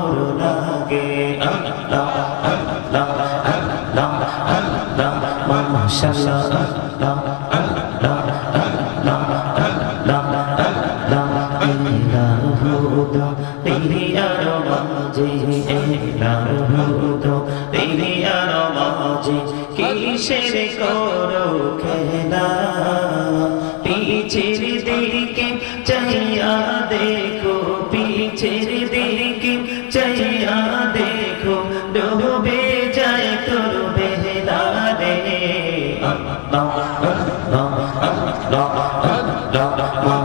মধুর লাগে আল্লাহ আল্লাহ আল্লাহ আল্লাহ মাশাআল্লাহ আল্লাহ আল্লাহ আল্লাহ আল্লাহ আল্লাহ ইলাহু দুনিয়ার মাঝে ইলাহু দুনিয়ার মাঝে কিসের করো খেলা পিছের দিকে চাইয়া দেখো পিছের দিকে চাইয়া দেখো ডুবে যায় তোর বেলা রে আল্লাহ আল্লাহ আল্লাহ আল্লাহ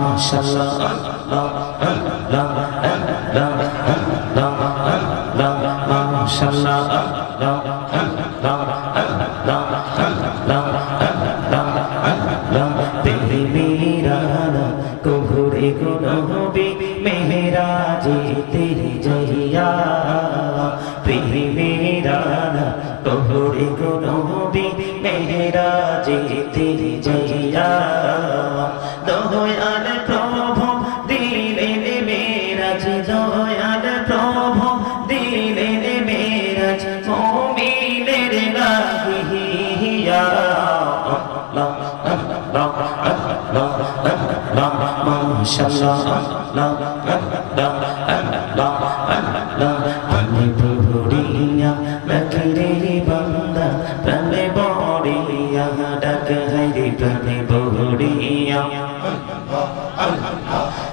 মাশাআল্লাহ আল্লাহ আল্লাহ আল্লাহ আল্লাহ আল্লাহ মাশাআল্লাহ আল্লাহ আল্লাহ আল্লাহ আল্লাহ আল্লাহ আল্লাহ তেরে মেরা কোহরে গুনবি মেহরাজে তেরে জহিয়া তেরে মেরা কোহরে গুনবি মেহরাজে তেরে জহিয়া দয়াল প্রভু দিলেন মেরাজ দয়াল প্রভু দিলেন মেরাজ মুমিনের লাগিয়া আল্লাহ আল্লাহ আল্লাহ আল্লাহ মাশাআল্লাহ আল্লাহ আল্লাহ আল্লাহ আল্লাহ আমি ভুরিয়া মকরে বান্দা প্রাণে বড়িয়া ডাক হাইরে প্রাণে বড়িয়া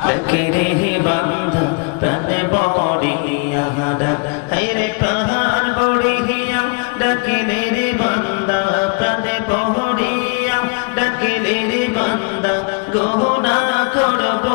মকরে বান্দা প্রাণে বড়িয়া ডাক হাইরে প্রাণ বড়িয়া ডাকিলে রে বান্দা প্রাণে বড়িয়া ডাকিলে রে বান্দা গোনা করব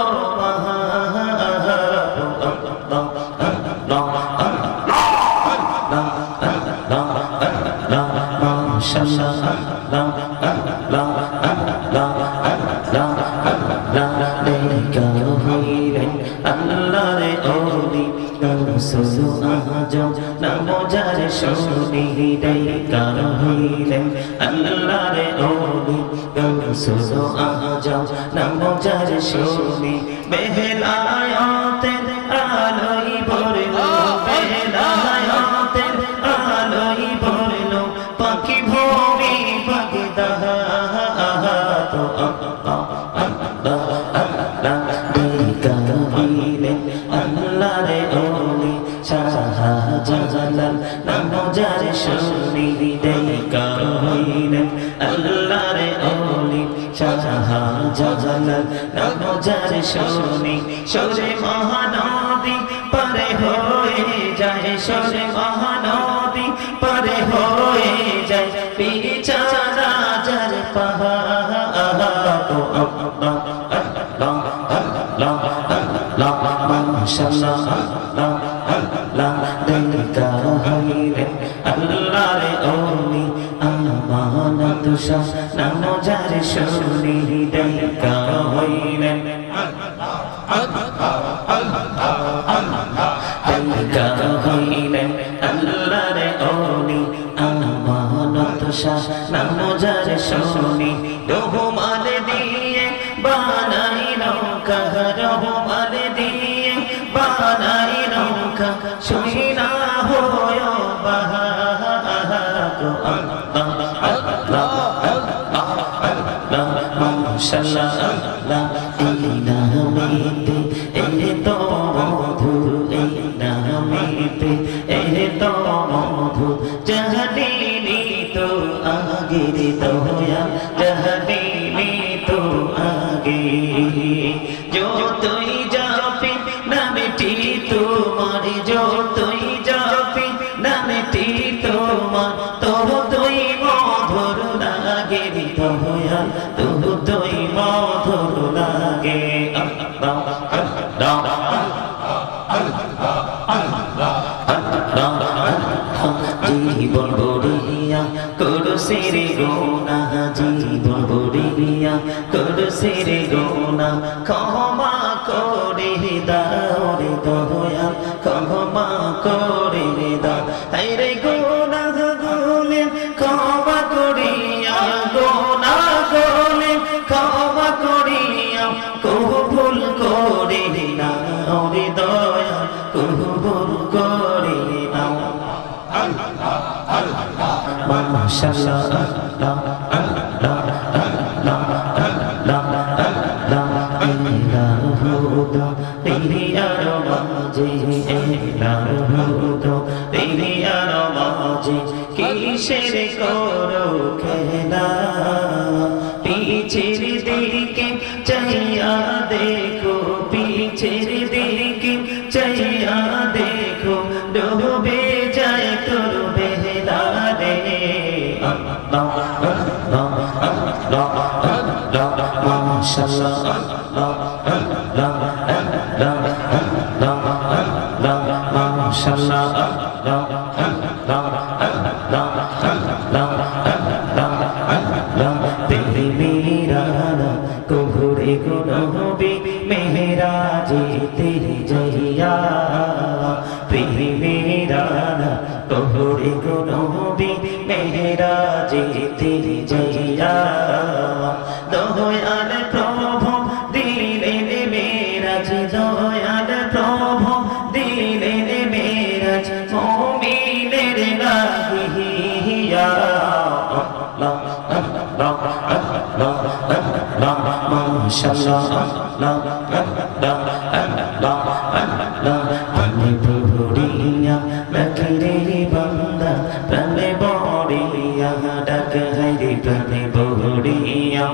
বেলায়াতের আলোই ভরলো বেলায়াতের আলোই ভরলো পাখি ভূমি বাগদা তো আল্লাহ আল্লাহ আল্লাহ দেখা হইলেন আল্লাহর ওলি শাহজালাল নাম যার শুনি দেখা হইলেন আল্লাহর ওলি শাহজালাল নাম যার শুনি সরে মহানদী পারে হয়ে যায় সরে মহানদী পারে হয়ে যায় বিছানা যার পাহাড় তো আল্লাহ আল্লাহ আল্লাহ আল্লাহ মাশাআল্লাহ আল্লাহ আল্লাহ দেখা হইলেন আল্লাহর ওলি আমানত শাহ নাম যার শুনি দেখা হইলেন দেখা হইলেন আল্লাহর ওলি আমানত শাহ নাম যার শুনি রহমান দিয়ে বানাই নৌকা রহমান দিয়ে বানাই নৌকা শুইনা হয় বাহা তো আল্লাহ আল্লাহ আল্লাহ আল্লাহ মাশাআল্লাহ আল্লাহ এই নামেতে এত মধু এই নামেতে এত মধু জাহাদিনী তো আগের দয়া জাহাদিনী তো আগে যতই যাবে নামটি তোমার যতই যাবে নামটি তোমার ততই মধুর লাগে দয়া ততই মধুর লাগে আল্লাহ আল্লাহ জীবন বড়িয়া করছে রে গোনা জীবন বড়িয়া করছে রে গোনা ক্ষমা করে দাও রে দয়া ক্ষমা করে দাও তাই রে গোনা গুলে ক্ষমা করিয়া গোনা গুলে ক্ষমা করিয়া কবুল করে নাও রে দয়া কবুল করে মাশাআল্লাহ আল্লাহ আল্লাহ আল্লাহ আল্লাহ আল্লাহ ইলাহু দুনিয়ার মাঝে ইলাহু দুনিয়ার মাঝে কিসের করো খেলা পিছের দিকে চাইয়া দেখো পিছের দিকে চাইয়া দেখো ডুবে যায় তোর বেলা রে আল্লাহ আল্লাহ আল্লাহ আল্লাহ মাশাআল্লাহ আল্লাহ আল্লাহ আল্লাহ আল্লাহ আল্লাহ মাশাআল্লাহ আল্লাহ আল্লাহ আল্লাহ আল্লাহ আল্লাহ আল্লাহ তেরে মেরা কোহরে গো নবী মেহরাজে তেরে জহিয়া তেরে মেরা কোহরে গো নবী মেহরাজে তেরে জহিয়া দয়াল প্রভু দিলেন মেরাজ দয়াল প্রভু দিলেন মেরাজ মুমিনের লাগিয়া আল্লাহ আল্লাহ আল্লাহ আল্লাহ মাশাআল্লাহ আল্লাহ আল্লাহ আল্লাহ আল্লাহ প্রাণে ভরিয়া ডাকে বান্দা প্রাণে ভরিয়া ডাক হাইরে প্রাণে ভরিয়া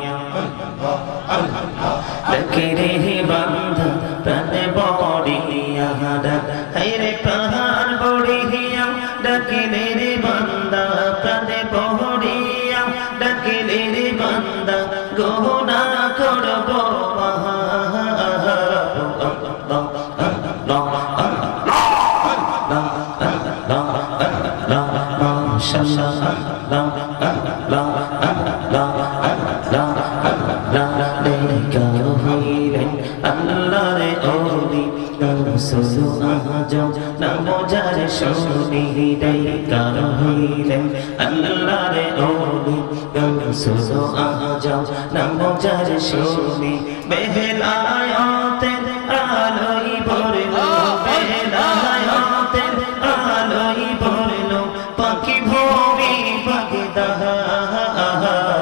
ডাকে রে বান্দা প্রাণে ভরিয়া ডাক হাইরে প্রাণ ভরিয়া ডাকে রে বান্দা প্রাণে ভরিয়া ডাকে রে বান্দা গোনা করব নামজার শুনি ডাইকার হইলেন আল্লাহরে ওলি গৌসুল আজম নামজার শুনি বেলায়াতের আলোই ভরলো বেলায়াতের আলোই ভরলো পাখি ভোরে বাগদা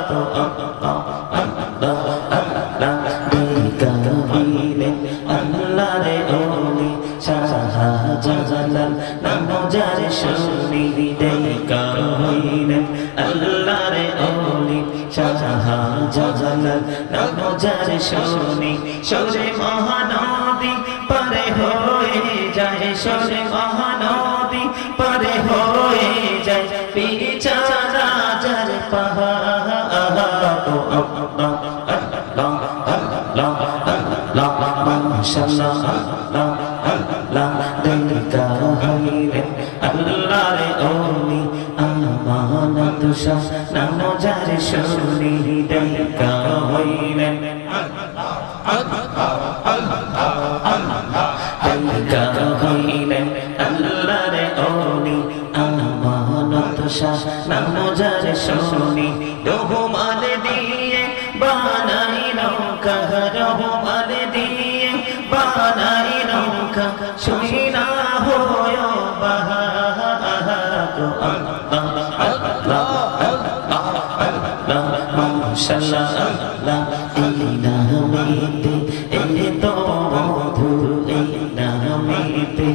তো আল্লাহ আল্লাহ আল্লাহ ডাইকার হইলেন আল্লাহরে ওলি শাহজালাল নামজার শুনি ডাইকার হইলেন আল্লাহরে ওলি শাহজালাল নামজার শুনি সরে মহানদী পারে হয়ে যায় সরে মহানদী পারে হয়ে যায় বিছানা যার পাহাড় তো আল্লাহ আল্লাহ আল্লাহ আল্লাহ মাশাআল্লাহ আল্লাহ আল্লাহ ডাইকার হইলেন আল্লাহরে ওলি আমানত শাহ নামজার শুনি ডাইকার হইলেন ডাইকার হইলেন আল্লাহরে ওলি আমানত শাহ নামজার শুনি রহমান দিয়ে বানাই নৌকা রহমান দিয়ে বানাই নৌকা শুনি না হয় বাহা আল্লাহ আল্লাহ আল্লাহ আল্লাহ মাশাআল্লাহ আল্লাহ এই নামেতে এত মধু এই নামেতে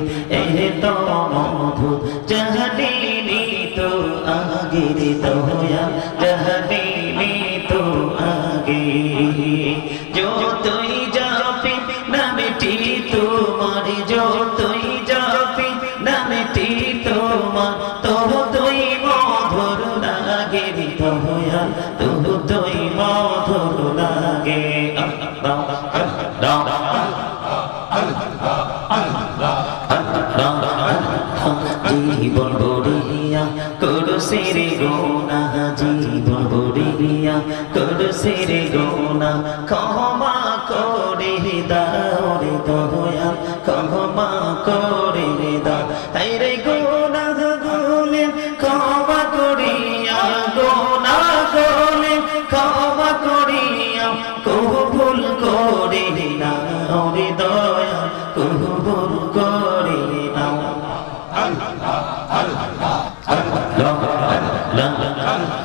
এত মধু জাহানিনি তো আগে দয়া জাহানিনি তো আগে যতই যাপি নামটি তোমার যতই যাপি নামটি তোমার ততই মধুর লাগে দয়া ততই মধুর লাগে আল্লাহ আল্লাহ জীবন বড়িয়া করছে রে গোনা জীবন বড়িয়া করছে রে গোনা ক্ষমা করে দাও রে দয়া ক্ষমা করে দাও তাই রে গোনা গুনে ক্ষমা করিয়া গোনা গুনে ক্ষমা করিয়া কবুল করে নাও রে দয়া কবুল করে নাও আল্লাহ আল্লাহ আল্লাহ আল্লাহ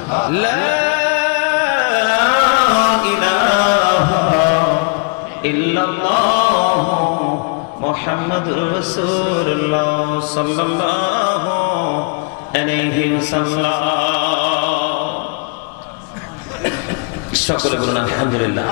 ইল্লাল্লাহু মুহাম্মাদুর রাসূলুল্লাহ সাল্লাল্লাহু আলাইহি ওয়াসাল্লাম। সকলে বলুন আলহামদুলিল্লাহ।